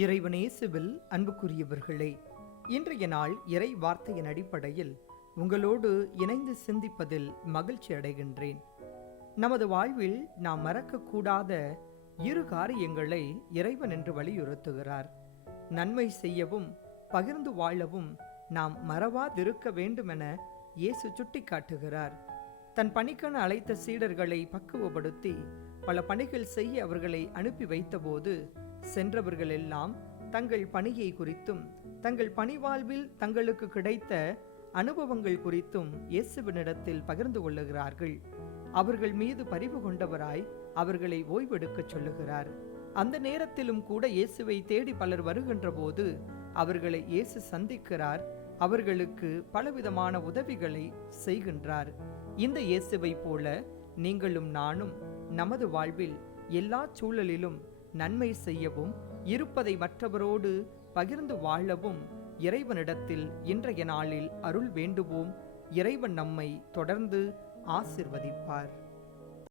இறைவனேசுவில் அன்புக்குரியவர்களே இன்றைய நாள் இறை வார்த்தையின் அடிப்படையில் உங்களோடு இணைந்து சிந்திப்பதில் மகிழ்ச்சி அடைகின்றேன். நமது வாழ்வில் நாம் மறக்கக்கூடாத இரு காரியங்களை இறைவன் என்று வலியுறுத்துகிறார். நன்மை செய்யவும் பகிர்ந்து வாழவும் நாம் மறவாதிருக்க வேண்டுமென இயேசு சுட்டிக்காட்டுகிறார். தன் பணிக்கென அழைத்த சீடர்களை பக்குவப்படுத்தி பல பணிகள் செய்ய அவர்களை அனுப்பி வைத்தபோது சென்றவர்கள் எல்லாம் தங்கள் பணியை குறித்தும் தங்கள் பணி வாழ்வில் தங்களுக்கு கிடைத்த அனுபவங்கள் குறித்தும் இயேசுவினிடத்தில் பகிர்ந்து கொள்ளுகிறார்கள். அவர்கள் மீது பரிவு கொண்டவராய் அவர்களை ஓய்வெடுக்கச் சொல்லுகிறார். அந்த நேரத்திலும் கூட இயேசுவை தேடி பலர் வருகின்ற போது அவர்களை இயேசு சந்திக்கிறார். அவர்களுக்கு பலவிதமான உதவிகளை செய்கின்றார். இந்த இயேசுவை போல நீங்களும் நானும் நமது வாழ்வில் எல்லா சூழலிலும் நன்மை செய்யவும் இருப்பதை மற்றவரோடு பகிர்ந்து வாழவும் இறைவனிடத்தில் இன்றைய நாளில் அருள் வேண்டுவோம். இறைவன் நம்மை தொடர்ந்து ஆசிர்வதிப்பார்.